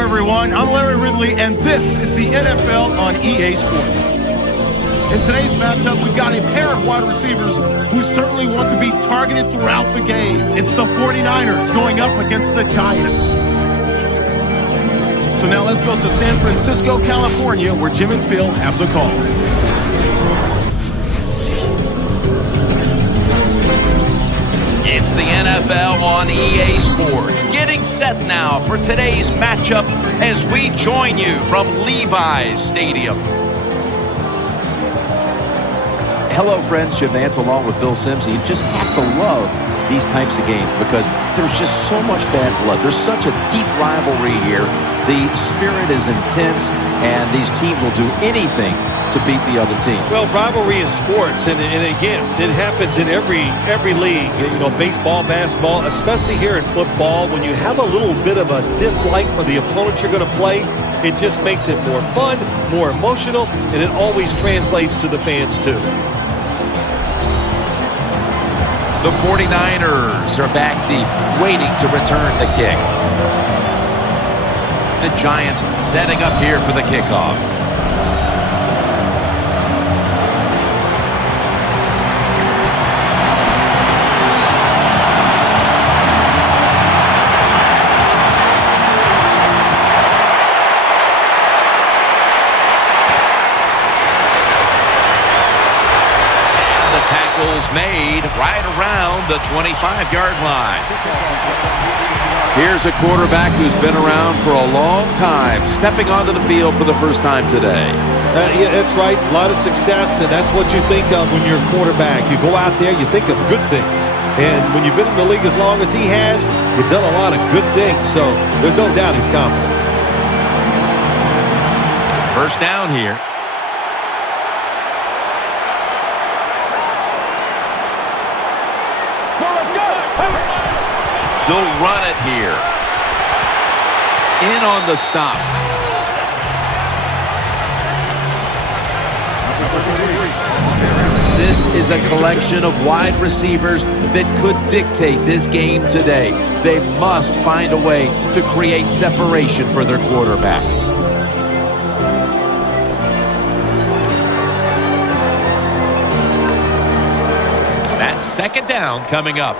everyone. I'm Larry Ridley, and this is the NFL on EA Sports. In today's matchup, we've got a pair of wide receivers who certainly want to be targeted throughout the game. It's the 49ers going up against the Giants. So now let's go to San Francisco, California, where Jim and Phil have the call. It's the NFL on EA Sports, getting set now for today's matchup as we join you from Levi's Stadium. Hello, friends. Jim Nance along with Bill Sims. You just have to love these types of games because there's just so much bad blood. There's such a deep rivalry here. The spirit is intense, and these teams will do anything to beat the other team. Well, rivalry in sports, and again, it happens in every league. You know, baseball, basketball, especially here in football. When you have a little bit of a dislike for the opponent you're going to play, it just makes it more fun, more emotional, and it always translates to the fans too. The 49ers are back deep, waiting to return the kick. The Giants setting up here for the kickoff. Made right around the 25-yard line. Here's a quarterback who's been around for a long time, stepping onto the field for the first time today. Yeah, that's right. A lot of success, and that's what you think of when you're a quarterback. You go out there, you think of good things. And when you've been in the league as long as he has, you've done a lot of good things. So there's no doubt he's confident. First down here. They'll run it here. In on the stop. This is a collection of wide receivers that could dictate this game today. They must find a way to create separation for their quarterback. That's second down coming up.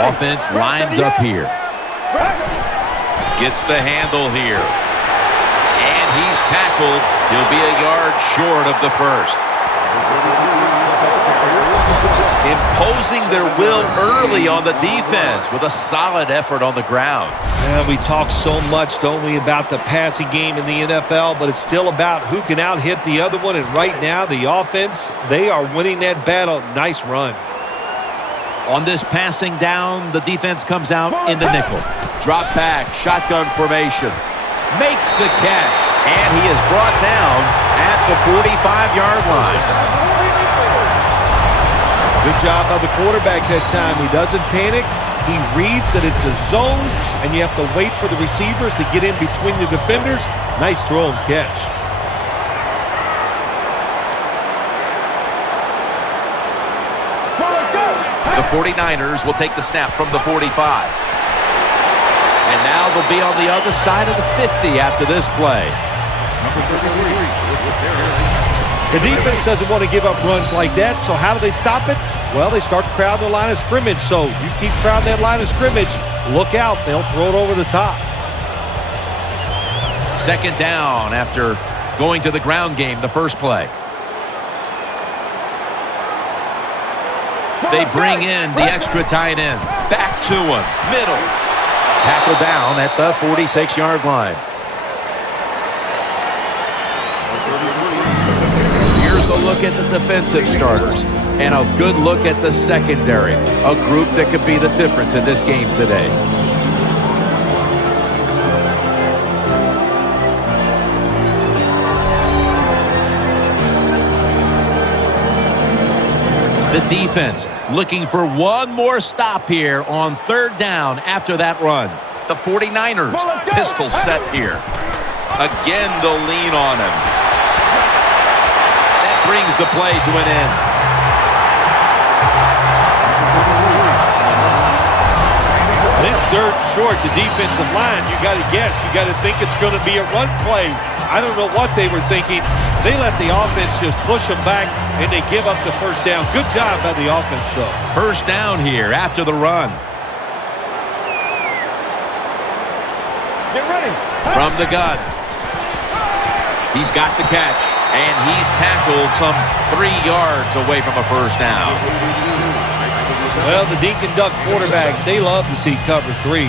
Offense lines up here. Gets the handle here. And he's tackled. He'll be a yard short of the first. Imposing their will early on the defense with a solid effort on the ground. Yeah, we talk so much, don't we, about the passing game in the NFL, but it's still about who can out-hit the other one. And right now, the offense, they are winning that battle. Nice run. On this passing down, the defense comes out in the nickel. Drop back, shotgun formation. Makes the catch, and he is brought down at the 45-yard line. Good job by the quarterback that time. He doesn't panic. He reads that it's a zone, and you have to wait for the receivers to get in between the defenders. Nice throw and catch. The 49ers will take the snap from the 45. And now they'll be on the other side of the 50 after this play. The defense doesn't want to give up runs like that, so how do they stop it? Well, they start crowding the line of scrimmage, so you keep crowding that line of scrimmage, look out, they'll throw it over the top. Second down after going to the ground game the first play. They bring in the extra tight end. Back to him. Middle. Tackle down at the 46-yard line. Here's a look at the defensive starters and a good look at the secondary. A group that could be the difference in this game today. The defense looking for one more stop here on third down after that run. The 49ers pistol set here. Again, they'll lean on him. That brings the play to an end. short, the defensive line, you got to guess. You got to think it's going to be a run play. I don't know what they were thinking. They let the offense just push them back, and they give up the first down. Good job by the offense, though. First down here after the run. Get ready. From the gun. He's got the catch, and he's tackled some 3 yards away from a first down. Well, the Dink and Duck quarterbacks, they love to see cover 3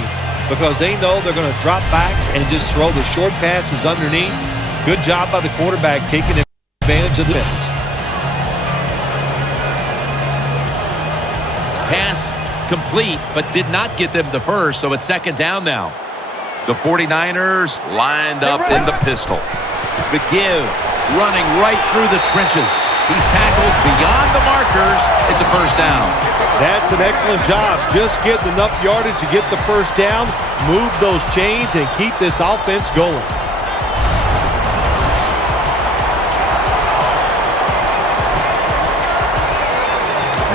because they know they're going to drop back and just throw the short passes underneath. Good job by the quarterback taking advantage of this. Pass complete, but did not get them the first, so it's second down now. The 49ers lined up in the pistol. The give, running right through the trenches. He's tackled beyond the markers. It's a first down. That's an excellent job. Just getting enough yardage to get the first down, move those chains, and keep this offense going.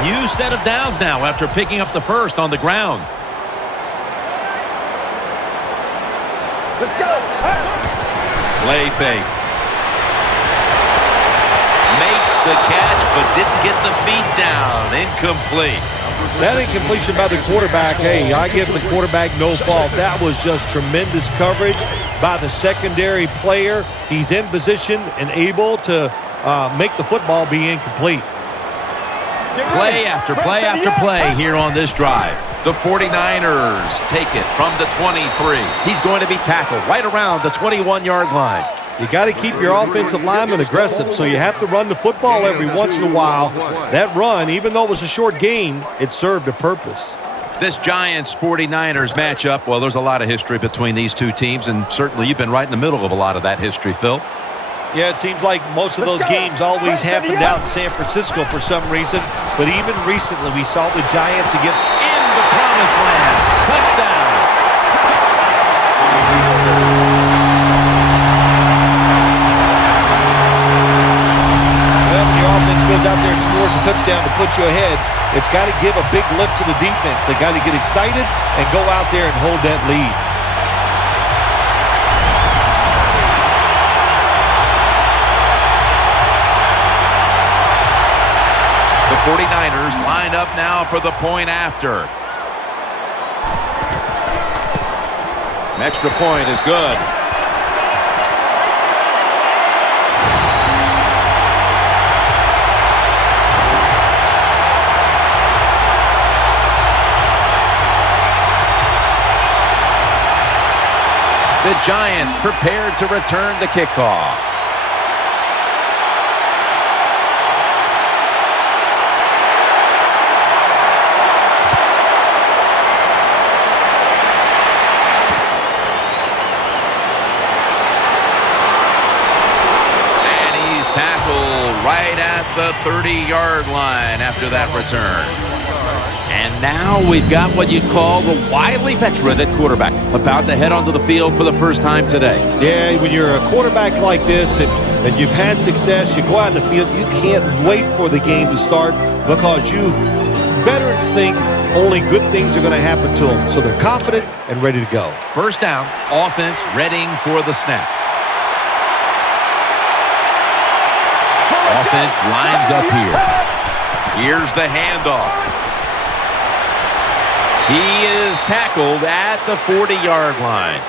New set of downs now after picking up the first on the ground. Let's go. Play fake. Makes the catch, but didn't get the feet down. Incomplete. That incompletion by the quarterback, hey, I give the quarterback no fault. That was just tremendous coverage by the secondary player. He's in position and able to make the football be incomplete. Play after play after play here on this drive. The 49ers take it from the 23. He's going to be tackled right around the 21-yard line. You got to keep your offensive lineman aggressive, so you have to run the football every once in a while. That run, even though it was a short gain, it served a purpose. This Giants-49ers matchup, well, there's a lot of history between these two teams, and certainly you've been right in the middle of a lot of that history, Phil. Yeah, it seems like most of those games always happened out in San Francisco for some reason, but even recently we saw the Giants against in the promised land. Touchdown. Well, when your offense goes out there and scores a touchdown to put you ahead, it's got to give a big lift to the defense. They got to get excited and go out there and hold that lead. The 49ers line up now for the point after. An extra point is good. The Giants prepared to return the kickoff. Right at the 30-yard line after that return. And now we've got what you'd call the wily veteran at quarterback, about to head onto the field for the first time today. Yeah, when you're a quarterback like this and you've had success, you go out in the field, you can't wait for the game to start because veterans think only good things are going to happen to them. So they're confident and ready to go. First down, offense readying for the snap. Offense lines up here. Here's the handoff. He is tackled at the 40-yard line.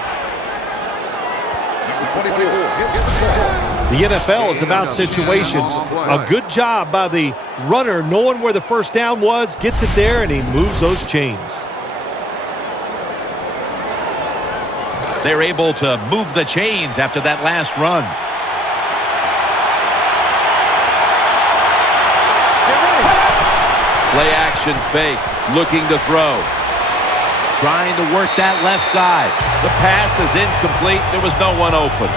The NFL is about situations. A good job by the runner knowing where the first down was, gets it there, and he moves those chains. They're able to move the chains after that last run. Play action fake, looking to throw. Trying to work that left side. The pass is incomplete. There was no one open.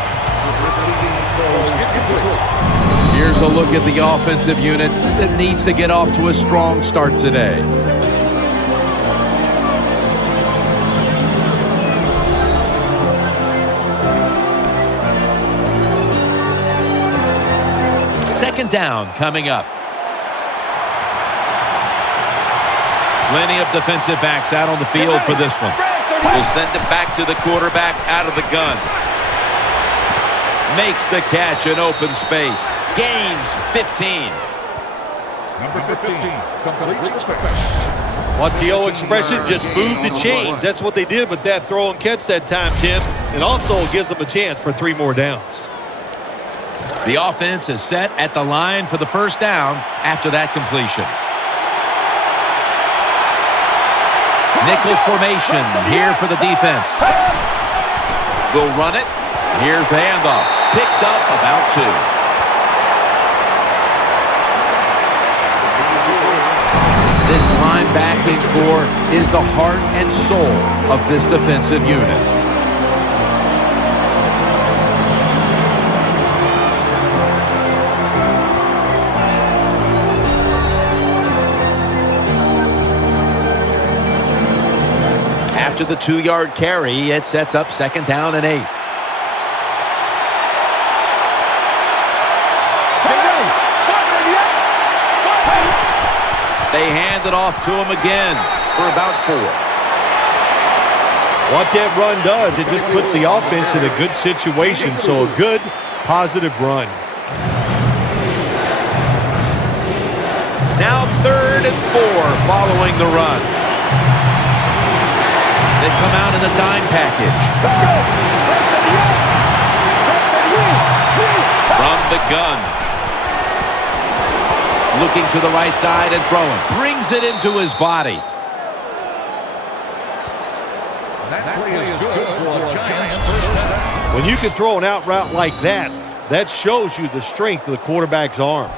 Here's a look at the offensive unit that needs to get off to a strong start today. Second down coming up. Plenty of defensive backs out on the field for this one. Will send it back to the quarterback out of the gun. Makes the catch in open space. Gains 15. Number 15. Completes the pass. What's the old expression? Just move the chains. That's what they did with that throw and catch that time, Tim. And also gives them a chance for 3 more downs. The offense is set at the line for the first down after that completion. Nickel formation here for the defense. Will run it. Here's the handoff. Picks up about 2. This linebacking core is the heart and soul of this defensive unit. After the 2-yard carry, it sets up 2nd down and 8. They hand it off to him again for about 4. What that run does, it just puts the offense in a good situation. So a good, positive run. Now 3rd and 4 following the run. They come out in the dime package. Let's go. From the gun. Looking to the right side and throwing. Brings it into his body. That play is good for a Giants first down. When you can throw an out route like that, that shows you the strength of the quarterback's arm.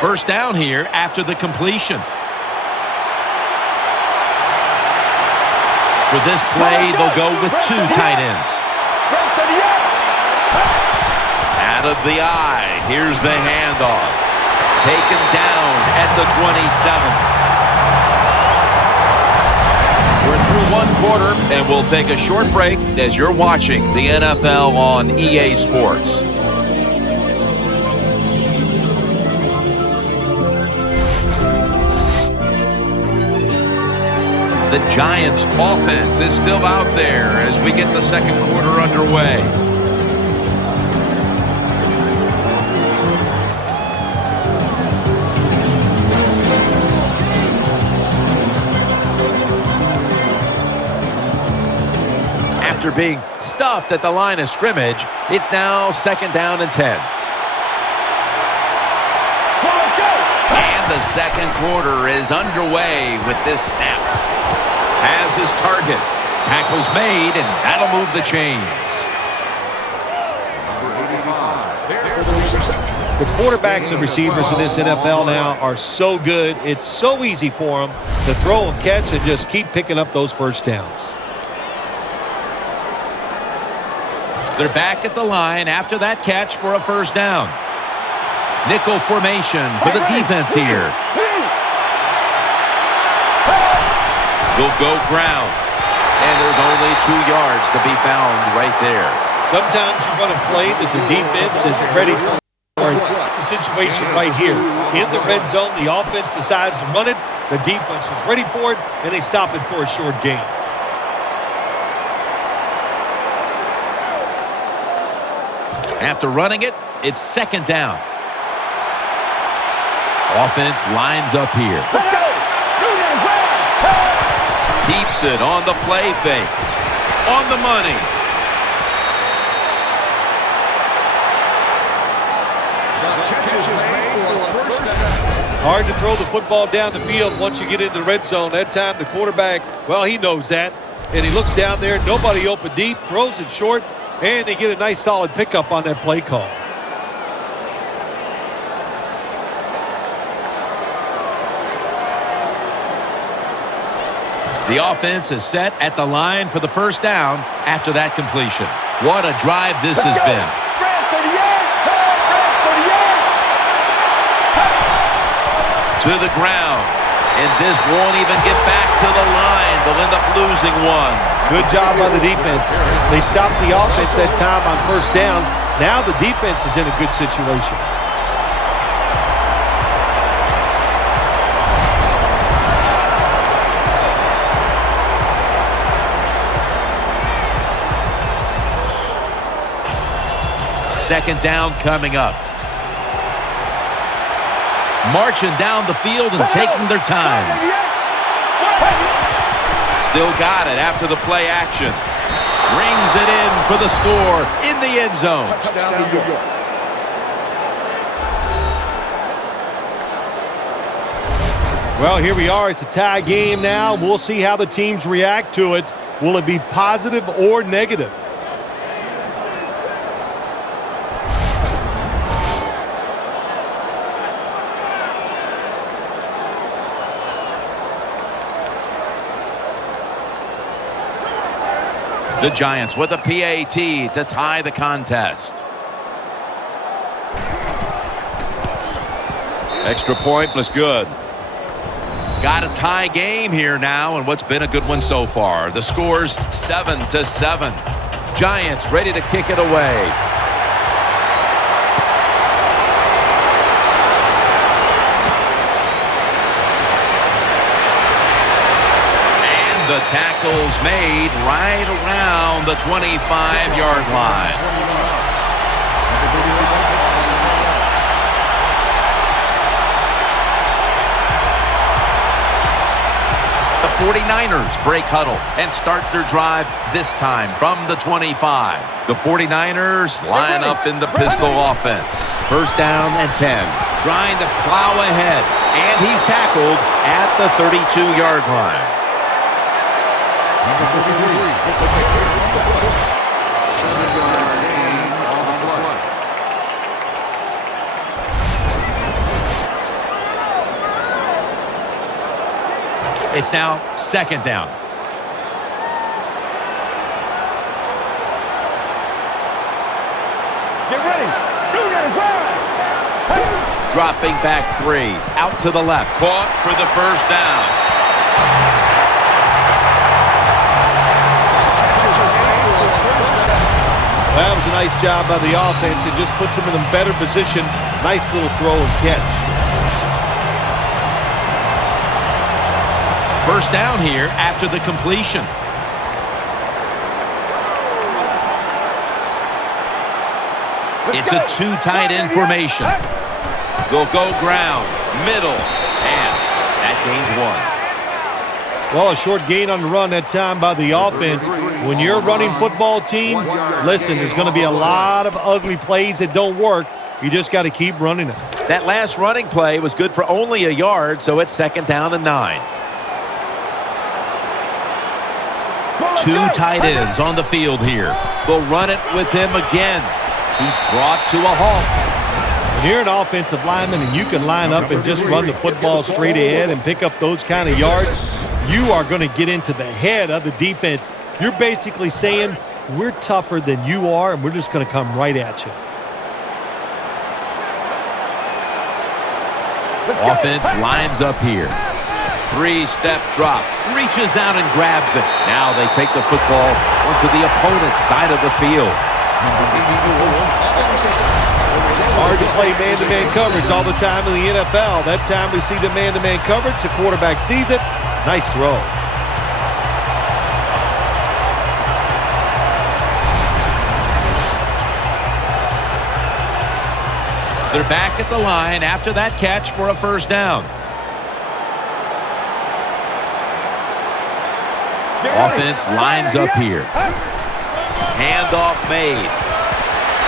First down here after the completion. For this play, they'll go with 2 tight ends. Out of the eye. Here's the handoff. Taken down at the 27. We're through 1 quarter, and we'll take a short break as you're watching the NFL on EA Sports. The Giants' offense is still out there as we get the 2nd quarter underway. After being stuffed at the line of scrimmage, it's now 2nd down and 10. And the 2nd quarter is underway with this snap. Has his target. Tackle's made, and that'll move the chains. The quarterbacks and receivers in this NFL now are so good. It's so easy for them to throw and catch and just keep picking up those first downs. They're back at the line after that catch for a first down. Nickel formation for the defense here. Will go ground. And there's only 2 yards to be found right there. Sometimes you run a play that the defense is ready for. It's a situation right here. In the red zone, the offense decides to run it. The defense is ready for it, and they stop it for a short gain. After running it, it's 2nd down. Offense lines up here. Let's go. Keeps it on the play fake. On the money. Hard to throw the football down the field once you get into the red zone. That time the quarterback, well, he knows that. And he looks down there, nobody open deep, throws it short, and they get a nice solid pickup on that play call. The offense is set at the line for the first down after that completion. What a drive this has been. To the ground. And this won't even get back to the line. They'll end up losing 1. Good job by the defense. They stopped the offense that time on first down. Now the defense is in a good situation. Second down coming up. Marching down the field and taking their time. Still got it after the play action. Brings it in for the score in the end zone. Touchdown, New York. Well, here we are. It's a tie game now. We'll see how the teams react to it. Will it be positive or negative? The Giants with a PAT to tie the contest. Extra point was good. Got a tie game here now, and what's been a good one so far. The score's 7-7. Giants ready to kick it away. And the tackle's made right around the 25-yard line. 49ers break huddle and start their drive this time from the 25. The 49ers line up in the pistol offense. First down and 10. Trying to plow ahead. And he's tackled at the 32-yard line. Number 43. It's now second down. Get ready. Dropping back 3. Out to the left. Caught for the first down. That was a nice job by the offense. It just puts them in a better position. Nice little throw and catch. First down here after the completion. It's a two tight end formation. They'll go ground, middle, and that gains 1. Well, a short gain on the run that time by the offense. When you're a running football team, listen, there's going to be a lot of ugly plays that don't work. You just got to keep running them. That last running play was good for only a yard, so it's second down and 9. Two tight ends on the field here. They'll run it with him again. He's brought to a halt. When you're an offensive lineman and you can line up and just run the football straight ahead and pick up those kind of yards, you are going to get into the head of the defense. You're basically saying, we're tougher than you are, and we're just going to come right at you. Offense lines up here. 3-step drop. Reaches out and grabs it. Now they take the football onto the opponent's side of the field. Hard to play man-to-man coverage all the time in the NFL. That time we see the man-to-man coverage. The quarterback sees it. Nice throw. They're back at the line after that catch for a first down. Offense lines up here. Handoff made.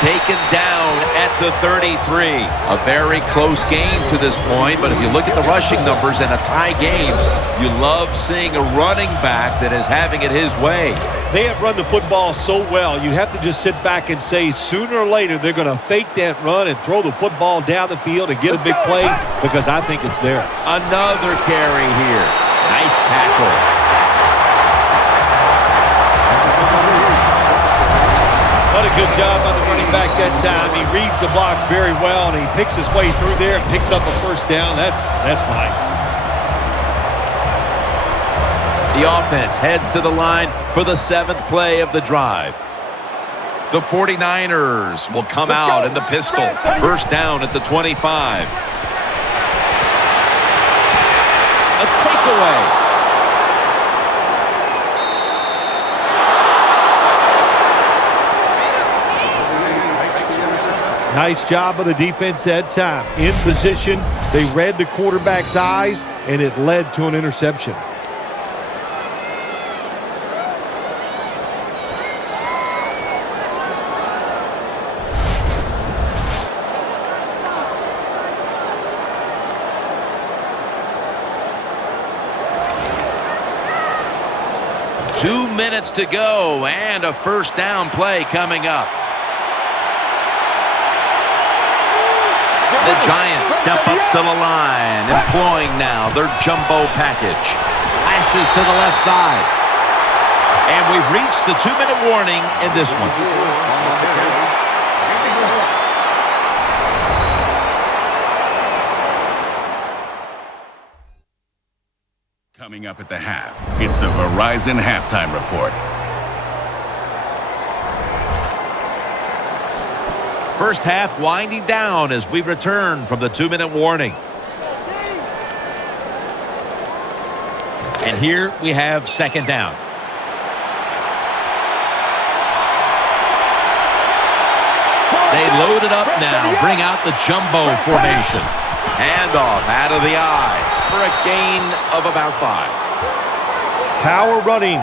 Taken down at the 33. A very close game to this point, but if you look at the rushing numbers in a tie game, you love seeing a running back that is having it his way. They have run the football so well, you have to just sit back and say sooner or later they're going to fake that run and throw the football down the field and get a big play because I think it's there. Another carry here. Nice tackle. What a good job by the running back that time. He reads the blocks very well, and he picks his way through there and picks up a first down. That's nice. The offense heads to the line for the 7th play of the drive. The 49ers will come out in the pistol. First down at the 25. A takeaway. Nice job of the defense that time. In position, they read the quarterback's eyes, and it led to an interception. Two minutes to go, and a first down play coming up. The Giants step up to the line, employing now their jumbo package. Slashes to the left side. And we've reached the 2-minute warning in this one. Coming up at the half, it's the Verizon Halftime Report. First half winding down as we return from the 2-minute warning. And here we have second down. They load it up now, bring out the jumbo formation. Handoff out of the eye for a gain of about 5. Power running.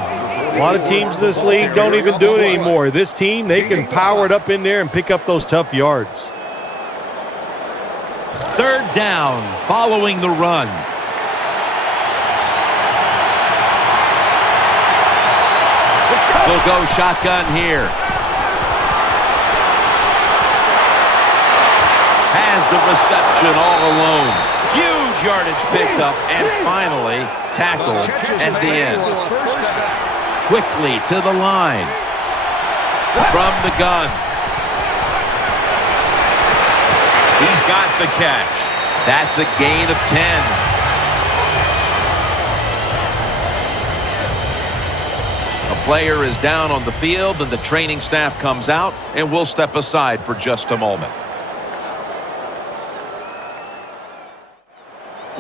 A lot of teams in this league don't even do it anymore. This team, they can power it up in there and pick up those tough yards. Third down following the run. We'll go shotgun here. Has the reception all alone. Huge yardage picked up and finally tackled at the end. Quickly to the line. From the gun. He's got the catch. That's a gain of 10. A player is down on the field and the training staff comes out and we'll step aside for just a moment.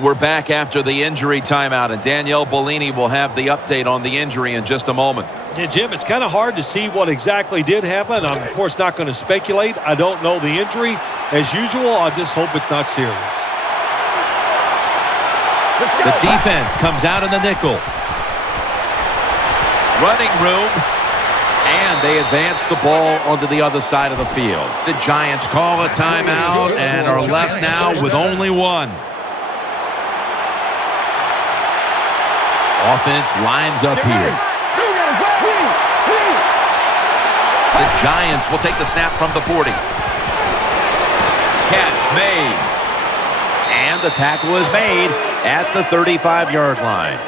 We're back after the injury timeout, and Danielle Bellini will have the update on the injury in just a moment. Yeah, Jim, it's kind of hard to see what exactly did happen. I'm, of course, not going to speculate. I don't know the injury. As usual, I just hope it's not serious. The defense comes out in the nickel. Running room, and they advance the ball onto the other side of the field. The Giants call a timeout and are left now with only one. Offense lines up here. The Giants will take the snap from the 40. Catch made. And the tackle is made at the 35-yard line.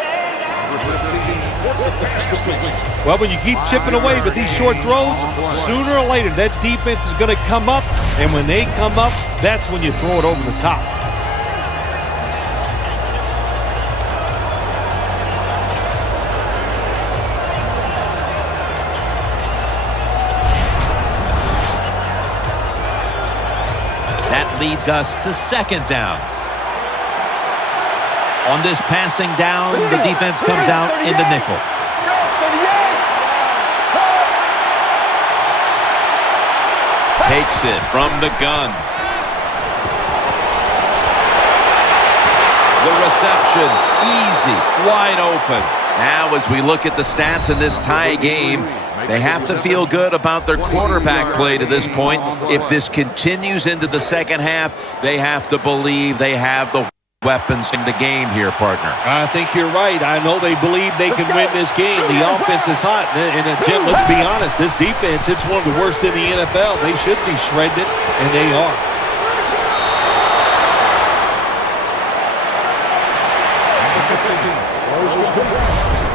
Well, when you keep chipping away with these short throws, sooner or later that defense is going to come up, and when they come up, that's when you throw it over the top. That leads us to second down. On this passing down, the defense comes out in the nickel. Takes it from the gun. The reception, easy, wide open. Now as we look at the stats in this tie game, they have to feel good about their quarterback play to this point. If this continues into the second half, they have to believe they have the weapons in the game here, partner. I think you're right. I know they believe they can win this game. The offense is hot. And Jim, let's be honest, this defense, it's one of the worst in the NFL. They should be shredded, and they are.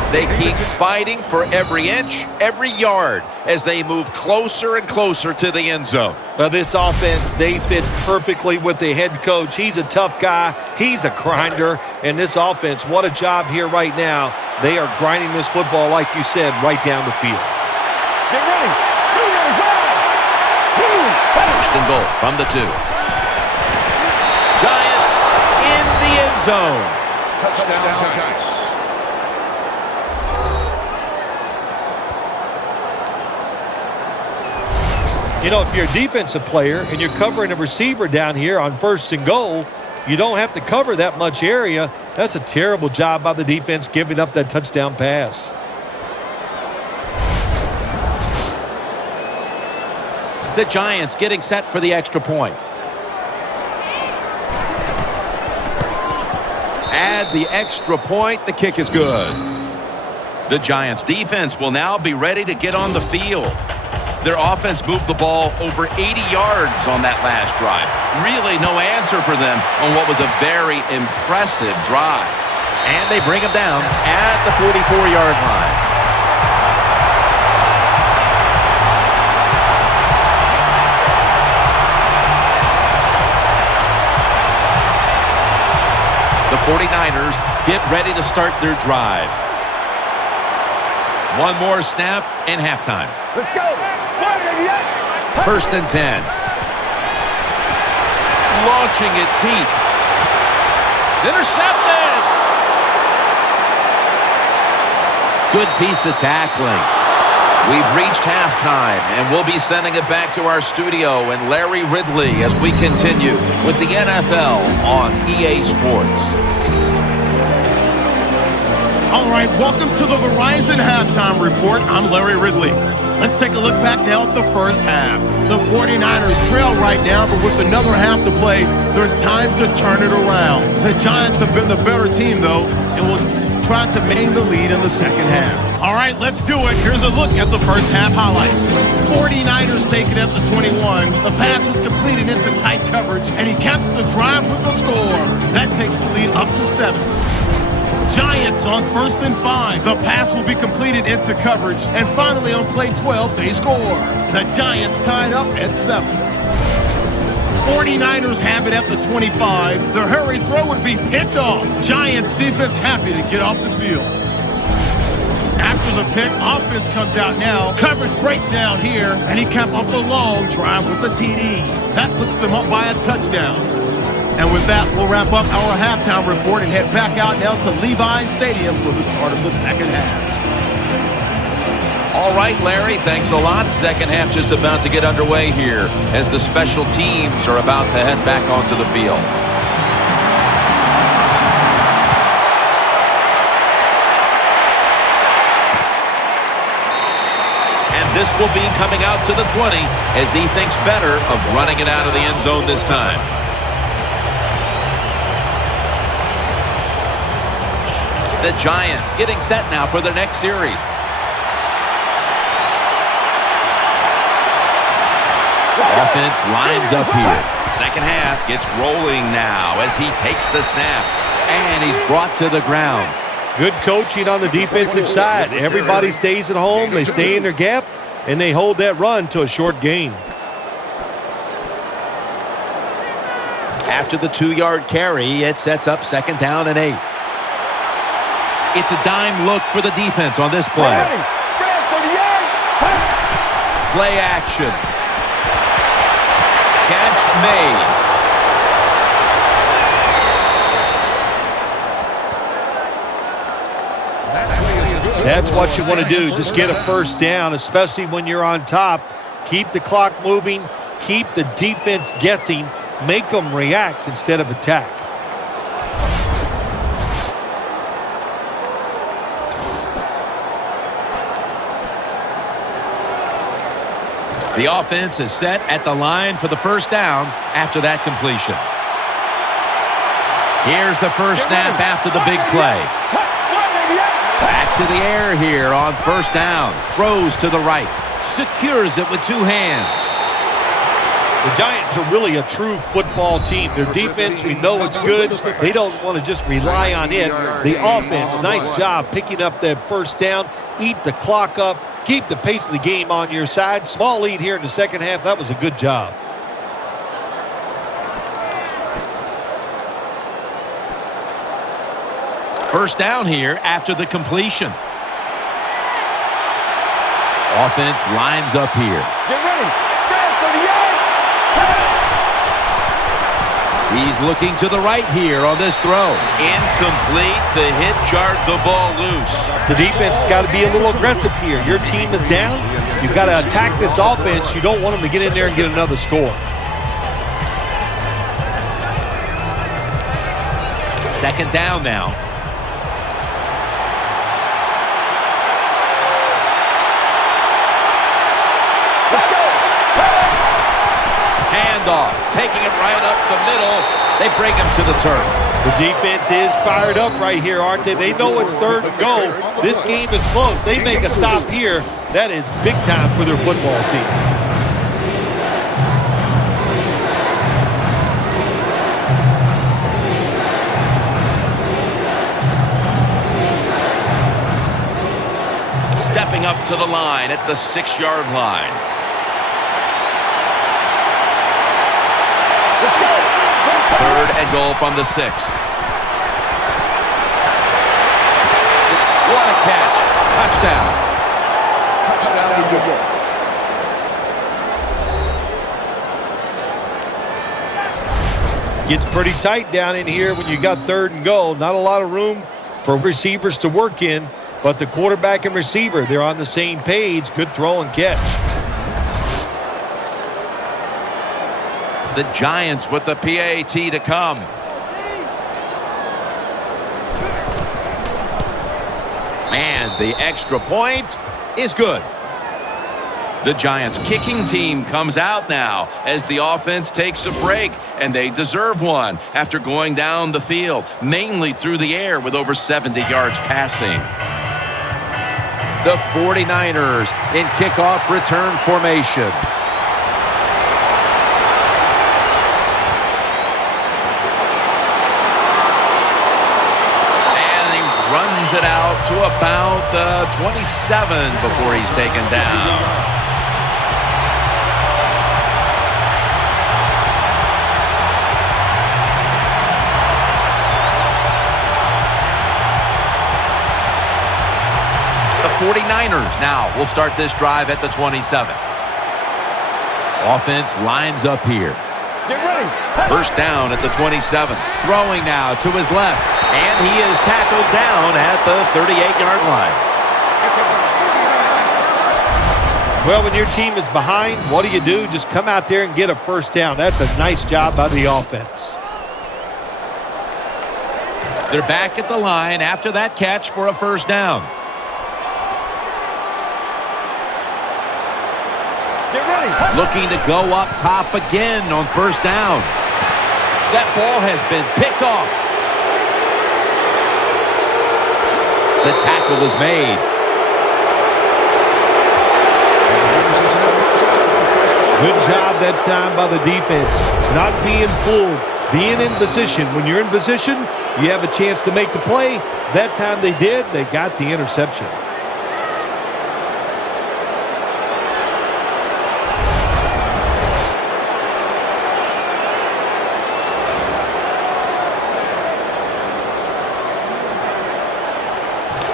They keep fighting for every inch, every yard as they move closer and closer to the end zone. Well, this offense, they fit perfectly with the head coach. He's a tough guy. He's a grinder. And this offense, what a job here right now. They are grinding this football, like you said, right down the field. Get ready. First and goal from the 2. Giants in the end zone. Touchdown, Giants. You know, if you're a defensive player and you're covering a receiver down here on 1st and goal, you don't have to cover that much area. That's a terrible job by the defense giving up that touchdown pass. The Giants getting set for the extra point. Add the extra point. The kick is good. The Giants defense will now be ready to get on the field. Their offense moved the ball over 80 yards on that last drive. Really no answer for them on what was a very impressive drive. And they bring him down at the 44-yard line. The 49ers get ready to start their drive. One more snap and halftime. Let's go. 1st and 10. Launching it deep. It's intercepted. Good piece of tackling. We've reached halftime, and we'll be sending it back to our studio and Larry Ridley as we continue with the NFL on EA Sports. All right, welcome to the Verizon Halftime Report. I'm Larry Ridley. Let's take a look back now at the first half. The 49ers trail right now, but with another half to play, there's time to turn it around. The Giants have been the better team, though, and will try to maintain the lead in the second half. All right, let's do it. Here's a look at the first half highlights. 49ers take it at the 21. The pass is completed into tight coverage, and he caps the drive with a score. That takes the lead up to 7. Giants on 1st and 5. The pass will be completed into coverage, and finally on play 12, they score. The Giants tied up at 7. 49ers have it at the 25. The hurry throw would be picked off. Giants defense happy to get off the field. After the pick, offense comes out now. Coverage breaks down here, and he capped off the long drive with a TD. That puts them up by a touchdown. And with that, we'll wrap up our halftime report and head back out now to Levi's Stadium for the start of the second half. All right, Larry, thanks a lot. Second half just about to get underway here as the special teams are about to head back onto the field. And this will be coming out to the 20 as he thinks better of running it out of the end zone this time. The Giants getting set now for their next series. Offense lines up here. Second half gets rolling now as he takes the snap. And he's brought to the ground. Good coaching on the defensive side. Everybody stays at home. They stay in their gap, and they hold that run to a short gain. After the 2-yard carry, it sets up 2nd down and 8. It's a dime look for the defense on this play. Play action. Catch made. That's what you want to do. Just get a first down, especially when you're on top. Keep the clock moving. Keep the defense guessing. Make them react instead of attack. The offense is set at the line for the first down after that completion. Here's the first snap after the big play. Back to the air here on 1st down. Throws to the right. Secures it with 2 hands. The Giants are really a true football team. Their defense, we know it's good. They don't want to just rely on it. The offense, nice job picking up that first down. Eat the clock up. Keep the pace of the game on your side. Small lead here in the second half. That was a good job. First down here after the completion. Offense lines up here. Get ready. He's looking to the right here on this throw. Incomplete. The hit jarred the ball loose. The defense has got to be a little aggressive here. Your team is down. You've got to attack this offense. You don't want them to get in there and get another score. Second down now. Handoff, taking it right up the middle. They bring him to the turf. The defense is fired up right here, aren't they? They know it's third and goal. This game is close. They make a stop here. That is big time for their football team. Stepping up to the line at the 6-yard line. Third and goal from the 6. What a catch. Touchdown. Gets pretty tight down in here when you got third and goal. Not a lot of room for receivers to work in, but the quarterback and receiver, they're on the same page. Good throw and catch. The Giants with the PAT to come. And the extra point is good. The Giants kicking team comes out now as the offense takes a break, and they deserve one after going down the field, mainly through the air with over 70 yards passing. The 49ers in kickoff return formation. It out to about the 27 before he's taken down. The 49ers now will start this drive at the 27. Offense lines up here. Get ready. First down at the 27. Throwing now to his left. And he is tackled down at the 38-yard line. Well, when your team is behind, what do? Just come out there and get a first down. That's a nice job by the offense. They're back at the line after that catch for a first down. Get ready. Looking to go up top again on first down. That ball has been picked off. The tackle is made. Good job that time by the defense. Not being fooled, being in position. When you're in position, you have a chance to make the play. That time they did. They got the interception.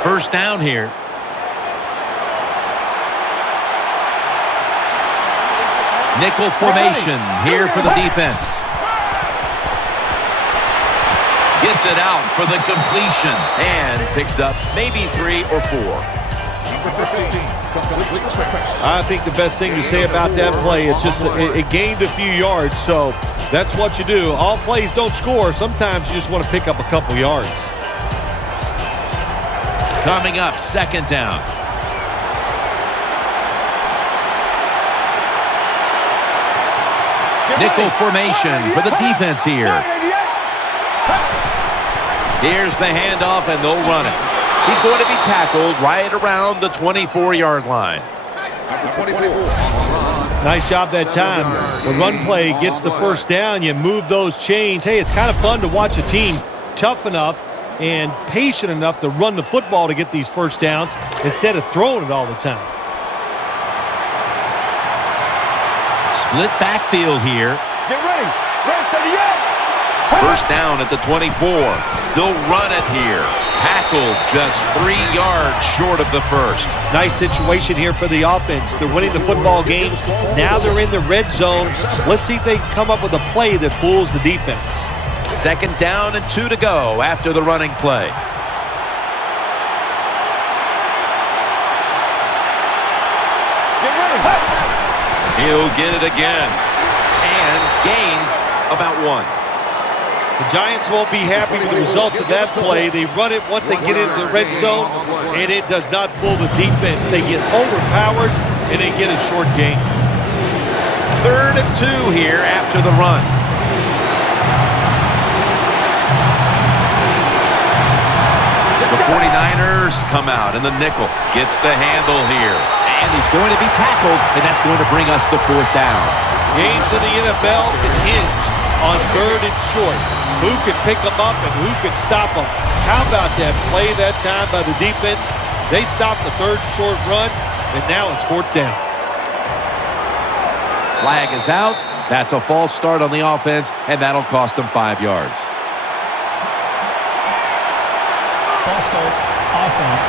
First down here. Nickel formation here for the defense. Gets it out for the completion and picks up maybe 3 or 4. I think the best thing to say about that play is just it gained a few yards, so that's what you do. All plays don't score. Sometimes you just want to pick up a couple yards. Coming up, second down. Nickel formation for the defense here. Here's the handoff, and they'll run it. He's going to be tackled right around the 24-yard line. Nice job that time. The run play gets the first down. You move those chains. Hey, it's kind of fun to watch a team tough enough and patient enough to run the football to get these first downs instead of throwing it all the time. Split backfield here. Get ready. First down at the 24. They'll run it here. Tackled just 3 yards short of the first. Nice situation here for the offense. They're winning the football game. Now they're in the red zone. Let's see if they can come up with a play that fools the defense. 2nd down and 2 to go after the running play. He'll get it again. And gains about 1. The Giants won't be happy with the results of that play. They run it once they get into the red zone, and it does not fool the defense. They get overpowered, and they get a short gain. 3rd and 2 here after the run. The 49ers come out in the nickel. Gets the handle here. And he's going to be tackled, and that's going to bring us to 4th down. Games in the NFL can hinge on 3rd and short. Who can pick them up and who can stop them? How about that play that time by the defense? They stopped the 3rd and short run, and now it's 4th down. Flag is out. That's a false start on the offense, and that'll cost them 5 yards. False start, offense.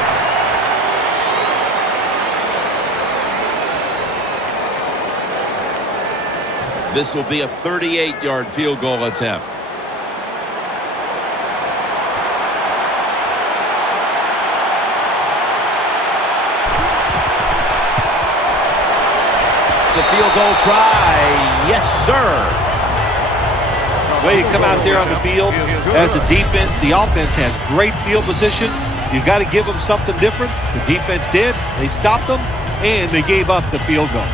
This will be a 38-yard field goal attempt. The field goal try. Yes, sir. Way to come out there on the field as a defense. The offense has great field position. You've got to give them something different. The defense did. They stopped them, and they gave up the field goal.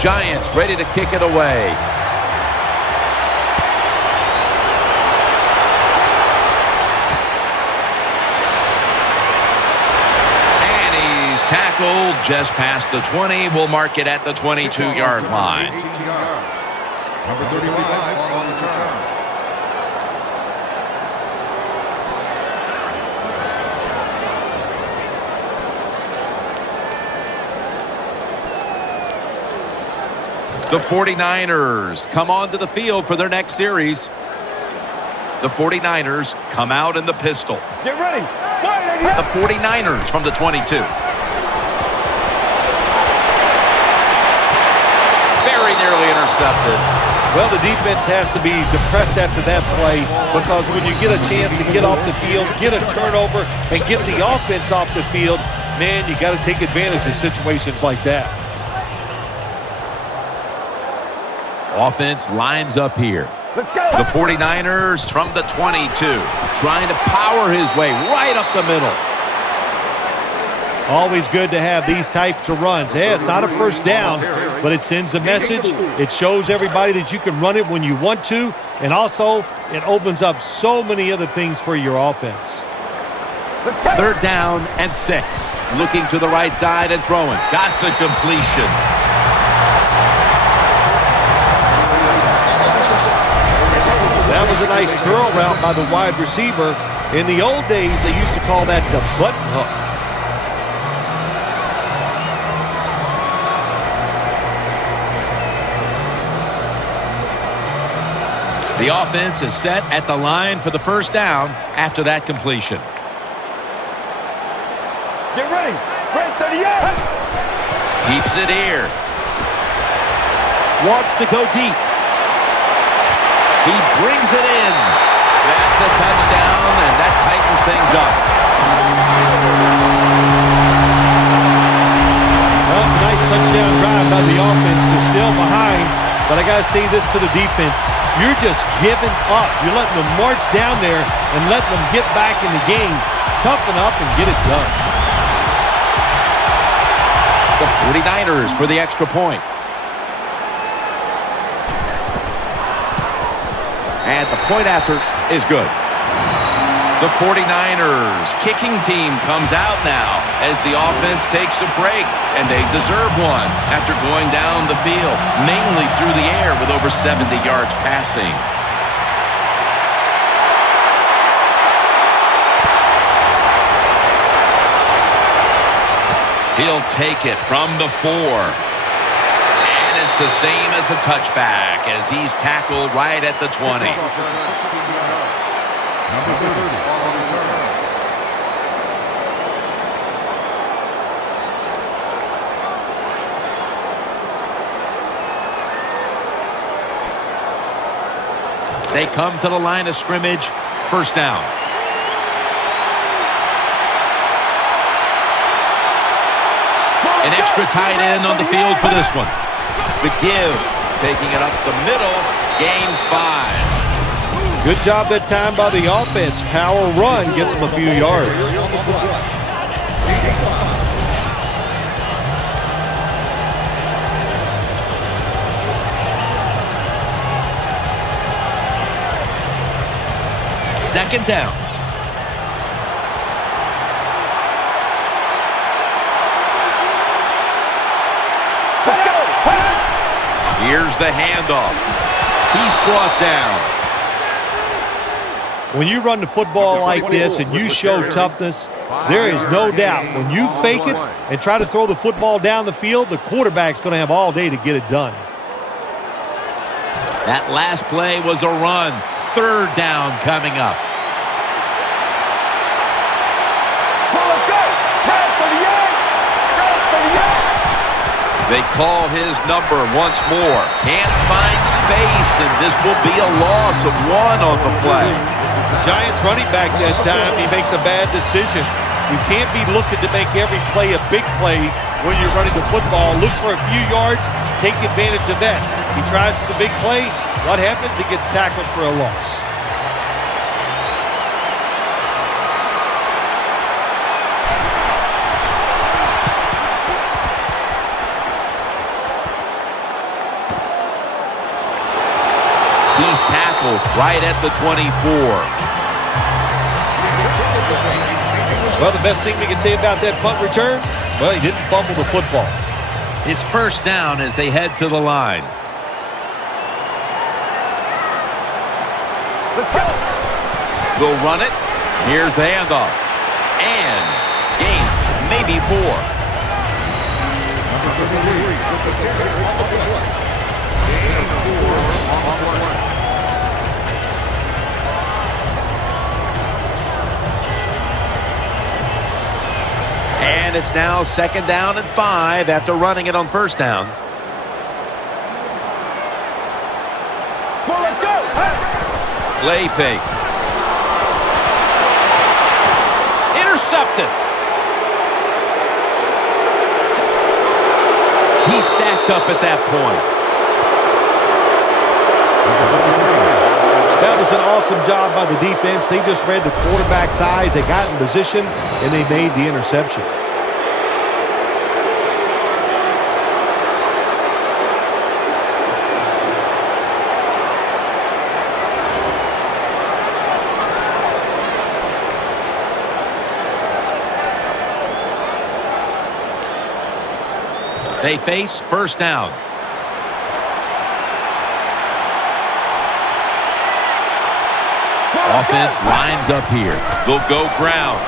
Giants ready to kick it away. And he's tackled just past the 20. We'll mark it at the 22-yard line. Number 35 on the turn. The 49ers come onto the field for their next series. The 49ers come out in the pistol. Get ready. The 49ers from the 22. Very nearly intercepted. Well, the defense has to be depressed after that play because when you get a chance to get off the field, get a turnover, and get the offense off the field, man, you got to take advantage of situations like that. Offense lines up here. Let's go. The 49ers from the 22, trying to power his way right up the middle. Always good to have these types of runs. Yeah, it's not a first down, but it sends a message. It shows everybody that you can run it when you want to, and also it opens up so many other things for your offense. Let's go. 3rd down and 6. Looking to the right side and throwing. Got the completion. That was a nice curl route by the wide receiver. In the old days, they used to call that the button hook. The offense is set at the line for the 1st down after that completion. Get ready. Right 38. Keeps it here. Wants to go deep. He brings it in. That's a touchdown, and that tightens things up. Well, it's a nice touchdown drive by the offense. They're still behind, but I got to say this to the defense. You're just giving up. You're letting them march down there and letting them get back in the game. Toughen up and get it done. The 49ers for the extra point. And the point after is good. The 49ers kicking team comes out now as the offense takes a break, and they deserve one after going down the field, mainly through the air with over 70 yards passing. He'll take it from the 4. It's the same as a touchback as he's tackled right at the 20. Number 30 on the turn. They come to the line of scrimmage. First down. An extra tight end on the field for this one. The give, taking it up the middle, gains 5. Good job that time by the offense. Power run gets them a few yards. Second down. Let's go. Here's the handoff. He's brought down. When you run the football like this and you show toughness, there is no doubt when you fake it and try to throw the football down the field, the quarterback's going to have all day to get it done. That last play was a run. Third down coming up. They call his number once more. Can't find space, and this will be a loss of 1 on the play. Giants running back that time, he makes a bad decision. You can't be looking to make every play a big play when you're running the football. Look for a few yards, take advantage of that. He tries the big play. What happens? He gets tackled for a loss. He's tackled right at the 24. Well, the best thing we can say about that punt return, well, he didn't fumble the football. It's first down as they head to the line. Let's go. They'll run it. Here's the handoff. And gain maybe 4. And it's now second down and 5 after running it on first down. Well, let's go. Play fake. Intercepted. He stacked up at that point. That was an awesome job by the defense. They just read the quarterback's eyes. They got in position, and they made the interception. They face first down. Offense lines up here. They'll go ground.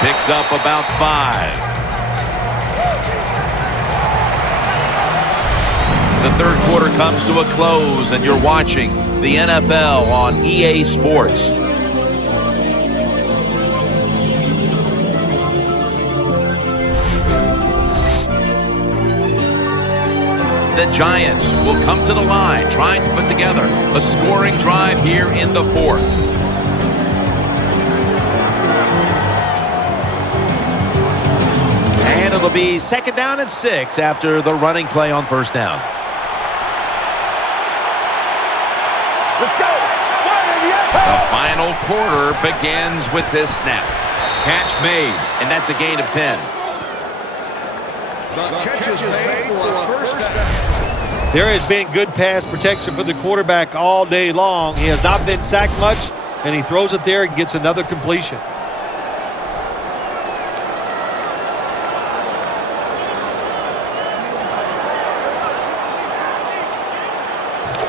Picks up about 5. The third quarter comes to a close, and you're watching the NFL on EA Sports. The Giants will come to the line, trying to put together a scoring drive here in the 4th. And it'll be second down and 6 after the running play on first down. Let's go. The final quarter begins with this snap. Catch made, and that's a gain of 10. There has been good pass protection for the quarterback all day long. He has not been sacked much, and he throws it there and gets another completion.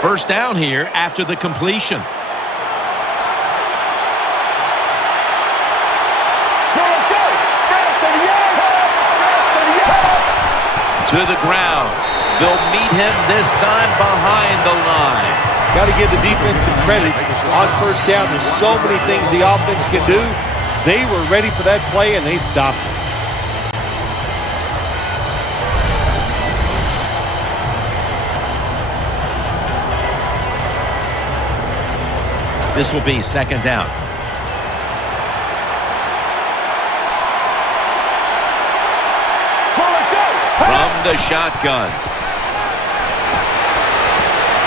First down here after the completion. To the ground. They'll meet him this time behind the line. Got to give the defense some credit. On first down, there's so many things the offense can do. They were ready for that play, and they stopped it. This will be second down. From the shotgun.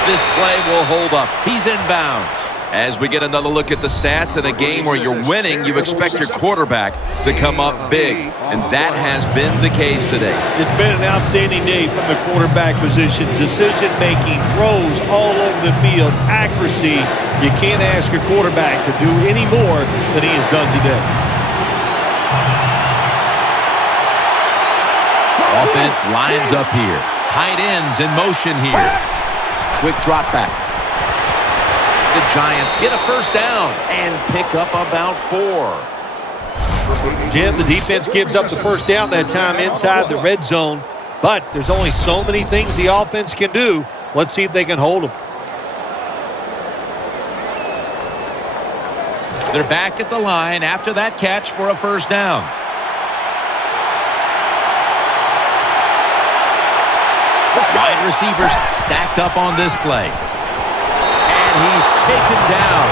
This play will hold up. He's inbounds. As we get another look at the stats in a game where you're winning, you expect your quarterback to come up big. And that has been the case today. It's been an outstanding day from the quarterback position. Decision-making, throws all over the field, accuracy. You can't ask your quarterback to do any more than he has done today. Offense lines up here. Tight ends in motion here. Quick drop back. The Giants get a first down and pick up about 4. Jim, the defense gives up the first down that time inside the red zone, but there's only so many things the offense can do. Let's see if they can hold them. They're back at the line after that catch for a first down. Wide receivers stacked up on this play. And he's taken down.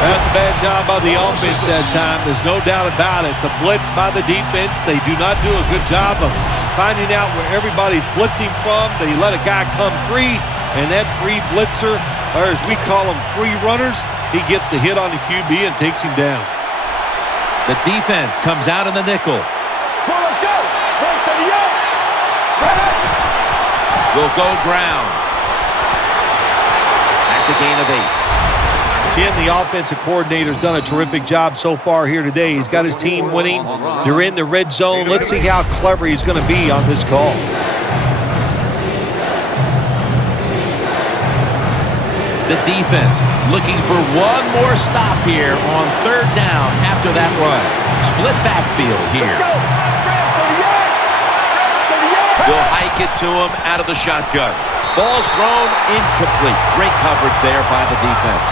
That's a bad job by the offense that time. There's no doubt about it. The blitz by the defense, they do not do a good job of finding out where everybody's blitzing from. They let a guy come free, and that free blitzer, or as we call them, free runners, he gets the hit on the QB and takes him down. The defense comes out in the nickel. Will go ground. That's a gain of 8. Jim, the offensive coordinator's done a terrific job so far here today. He's got his team winning. They're in the red zone. Let's see how clever he's going to be on this call. The defense looking for one more stop here on third down after that run. Split backfield here. Will hike it to him out of the shotgun. Ball's thrown incomplete. Great coverage there by the defense.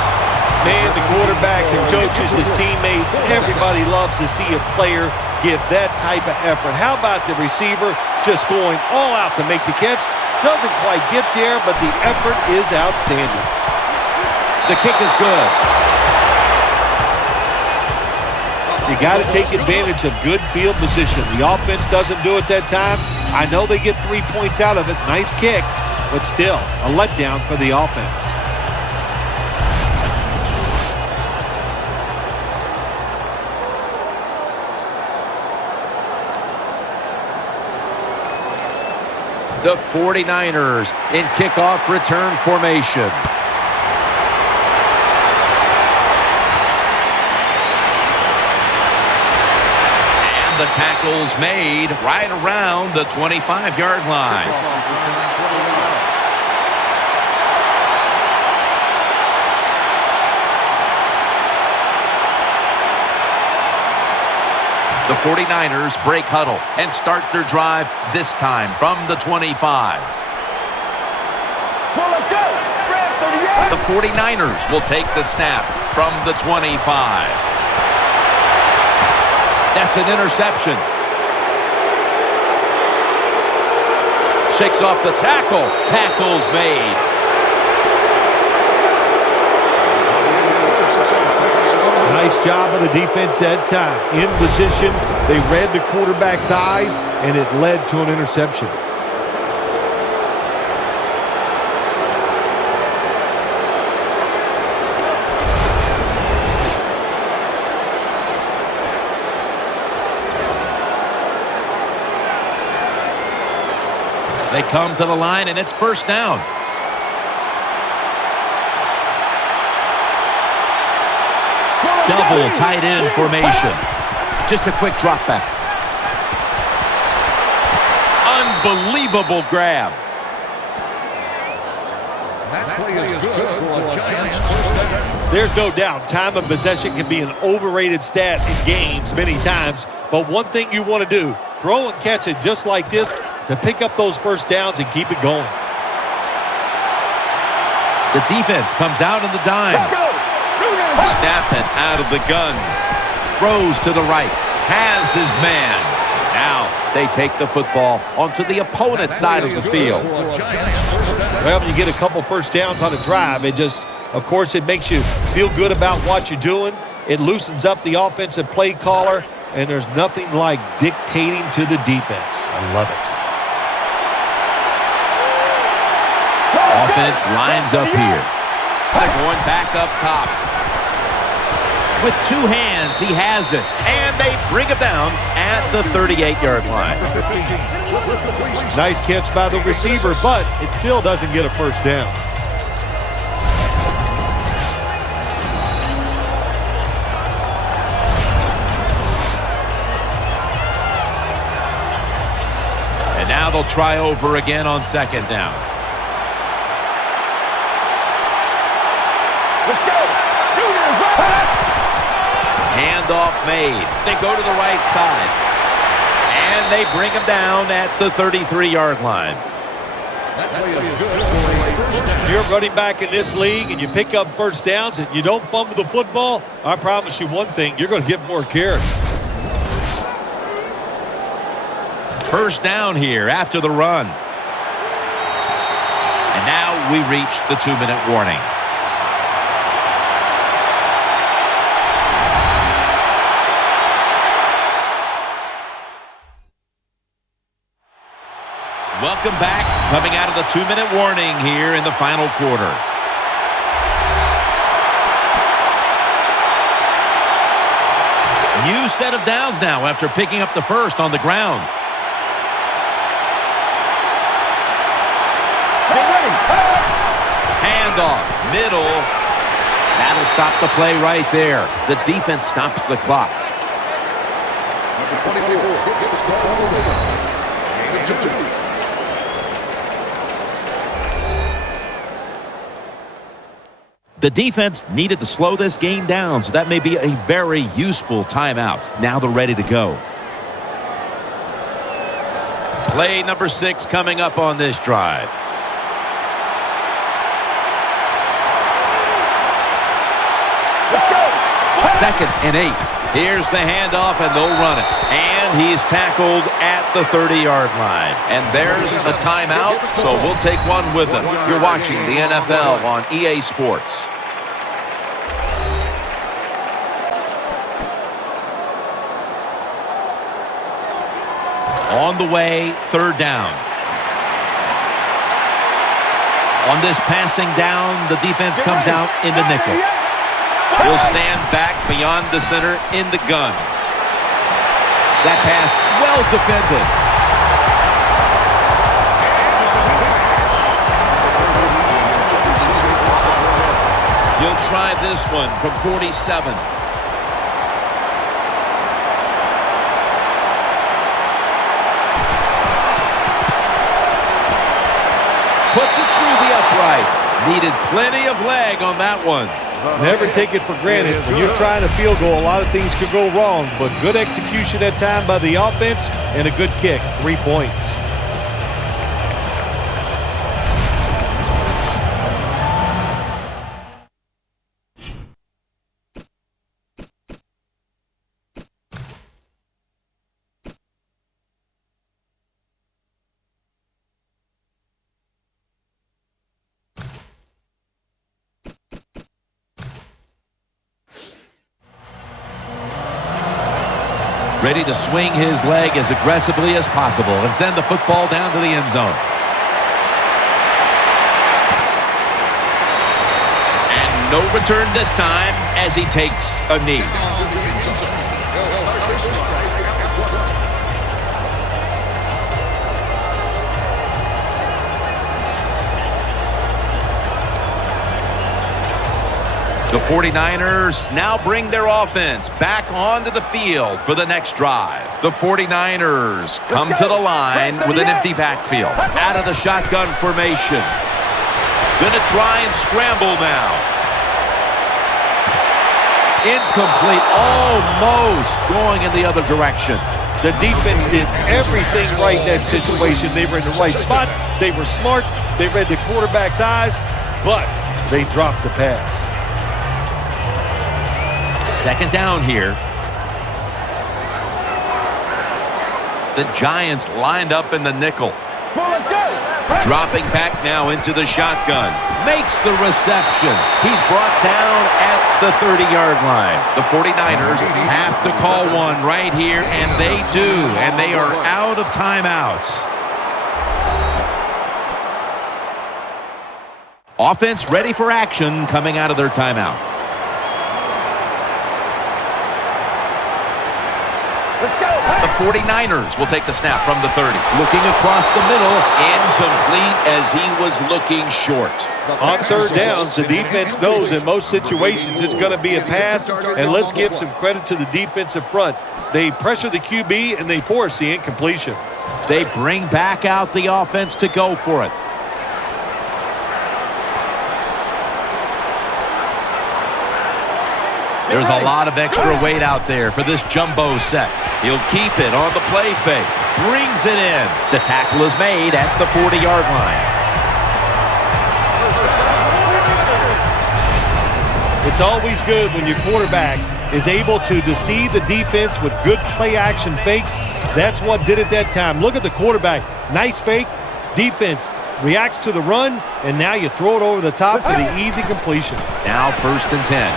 Man, the quarterback, the coaches, his teammates, everybody loves to see a player give that type of effort. How about the receiver just going all out to make the catch? Doesn't quite get there, but the effort is outstanding. The kick is good. You got to take advantage of good field position. The offense doesn't do it that time. I know they get 3 points out of it. Nice kick, but still a letdown for the offense. The 49ers in kickoff return formation. The tackle's made right around the 25-yard line. The 49ers break huddle and start their drive this time from the 25. The 49ers will take the snap from the 25. That's an interception. Shakes off the tackle. Tackle's made. Nice job of the defense that time. In position, they read the quarterback's eyes, and it led to an interception. They come to the line, and it's first down. Double tight end formation. Just a quick drop back. Unbelievable grab. There's no doubt time of possession can be an overrated stat in games many times, but one thing you want to do, throw and catch it just like this to pick up those first downs and keep it going. The defense comes out in the dime. Let's go. Snapping out of the gun. Throws to the right. Has his man. Now they take the football onto the opponent's side of the field. Well, when you get a couple first downs on a drive, it just, of course, it makes you feel good about what you're doing. It loosens up the offensive play caller, and there's nothing like dictating to the defense. I love it. Offense lines up here. They're going back up top. With two hands, he has it. And they bring him down at the 38-yard line. Nice catch by the receiver, but it still doesn't get a first down. And now they'll try over again on second down. Let's go. Handoff made. They go to the right side. And they bring him down at the 33-yard line. If you're running back in this league and you pick up first downs and you don't fumble the football, I promise you one thing, you're going to get more carries. First down here after the run. And now we reach the 2-minute warning. Welcome back, coming out of the 2-minute warning here in the final quarter. New set of downs now after picking up the first on the ground. Handoff, middle. That'll stop the play right there. The defense stops the clock. The defense needed to slow this game down, so that may be a very useful timeout. Now they're ready to go. Play number 6 coming up on this drive. Let's go. 2nd and 8. Here's the handoff, and they'll run it. And he's tackled at the 30-yard line. And there's a timeout, so we'll take one with them. You're watching the NFL on EA Sports. On the way, 3rd down. On this passing down, the defense comes out in the nickel. Will stand back beyond the center in the gun. That pass well defended. He'll try this one from 47. Puts it through the uprights. Needed plenty of leg on that one. Never take it for granted. When you're trying a field goal, a lot of things could go wrong, but good execution that time by the offense and a good kick. 3 points. Ready to swing his leg as aggressively as possible and send the football down to the end zone. And no return this time as he takes a knee. The 49ers now bring their offense back onto the field for the next drive. The 49ers come to the line with an empty backfield. Out of the shotgun formation. Gonna try and scramble now. Incomplete, almost going in the other direction. The defense did everything right in that situation. They were in the right spot. They were smart. They read the quarterback's eyes, but they dropped the pass. 2nd down here. The Giants lined up in the nickel. Let's go. Dropping back now into the shotgun. Makes the reception. He's brought down at the 30-yard line. The 49ers have to call one right here, and they do. And they are out of timeouts. Offense ready for action coming out of their timeout. Let's go. The 49ers will take the snap from the 30. Looking across the middle, incomplete as he was looking short. On third downs, the defense knows in most situations it's going to be a pass, and let's give some credit to the defensive front. They pressure the QB, and they force the incompletion. They bring back out the offense to go for it. There's a lot of extra weight out there for this jumbo set. He'll keep it on the play fake. Brings it in. The tackle is made at the 40-yard line. It's always good when your quarterback is able to deceive the defense with good play-action fakes. That's what did it that time. Look at the quarterback. Nice fake. Defense reacts to the run, and now you throw it over the top for the easy completion. Now 1st and 10.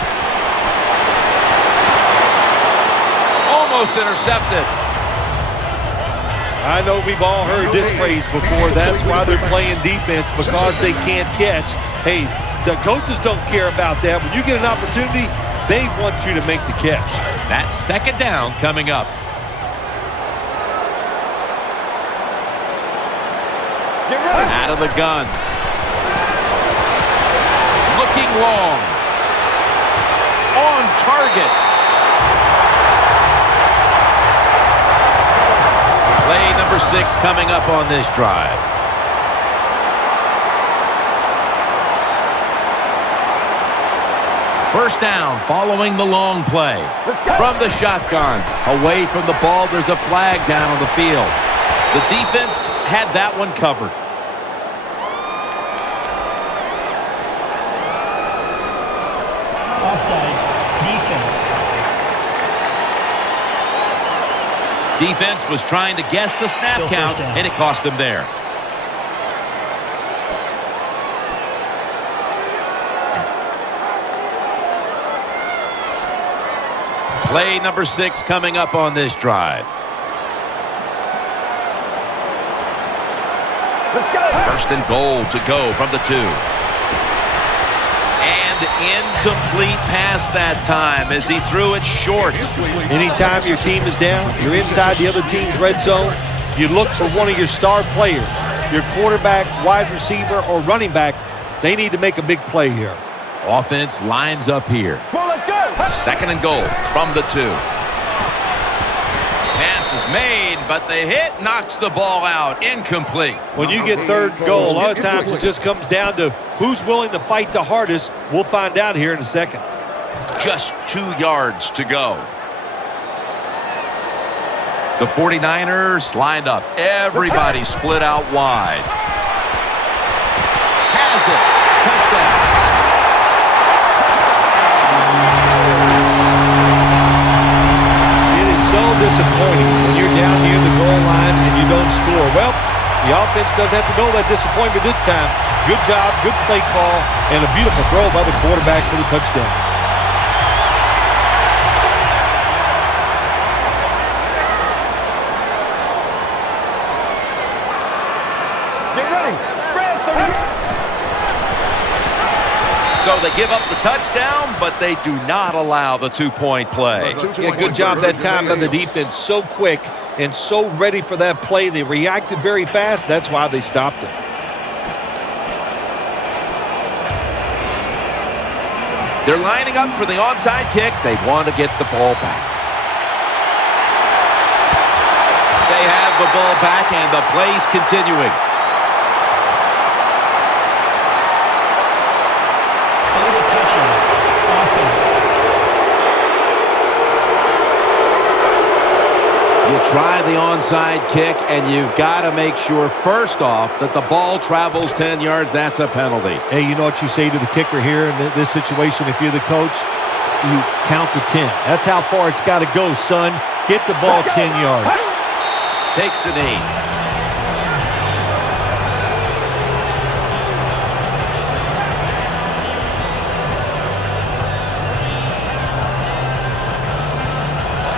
Almost intercepted. I know we've all heard this phrase before. That's why they're playing defense, because they can't catch. Hey, the coaches don't care about that. When you get an opportunity, they want you to make the catch. That's 2nd down coming up. Out of the gun. Looking long. On target. Play number 6 coming up on this drive. First down following the long play. From the shotgun. Away from the ball, there's a flag down on the field. The defense had that one covered. Offside. Defense. Defense was trying to guess the snap count, and it cost them there. Play number 6 coming up on this drive. Let's go. 1st and goal to go from the 2. And incomplete pass that time as he threw it short. Anytime your team is down, you're inside the other team's red zone, you look for one of your star players, your quarterback, wide receiver, or running back. They need to make a big play here. Offense lines up here. Well, let's go. 2nd and goal from the 2. Pass is made, but the hit knocks the ball out. Incomplete. When you get 3rd and goal, a lot of times it just comes down to who's willing to fight the hardest. We'll find out here in a second. Just 2 yards to go. The 49ers lined up. Everybody split out wide. Has it. Touchdown. It is so disappointing when you're down near the goal line and you don't score. Well, the offense doesn't have to know that disappointment this time. Good job, good play call, and a beautiful throw by the quarterback for the touchdown. Get ready. So they give up the touchdown, but they do not allow the 2-point play. Yeah, good job that time by the defense. So quick and so ready for that play. They reacted very fast. That's why they stopped it. They're lining up for the onside kick. They want to get the ball back. They have the ball back, and the play's continuing. Illegal touching. Offense. You try the onside kick, and you've got to make sure, first off, that the ball travels 10 yards. That's a penalty. Hey, you know what you say to the kicker here in this situation if you're the coach? You count to 10. That's how far it's got to go, son. Get the ball 10 yards. Takes a knee.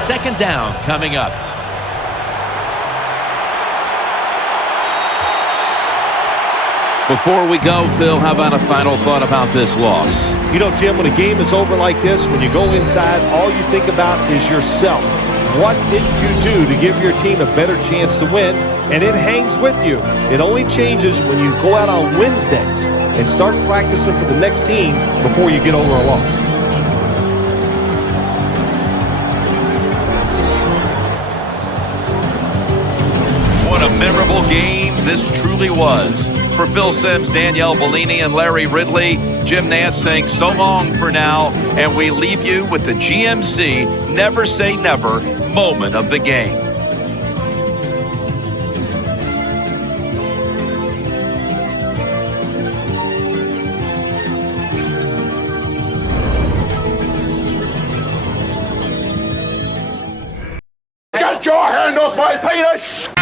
second down coming up. Before we go, Phil, how about a final thought about this loss? You know, Jim, when a game is over like this, when you go inside, all you think about is yourself. What did you do to give your team a better chance to win? And it hangs with you. It only changes when you go out on Wednesdays and start practicing for the next team before you get over a loss. What a memorable game this truly was. For Phil Simms, Danielle Bellini, and Larry Ridley, Jim Nantz saying so long for now, and we leave you with the GMC Never Say Never moment of the game. Get your hand off my penis!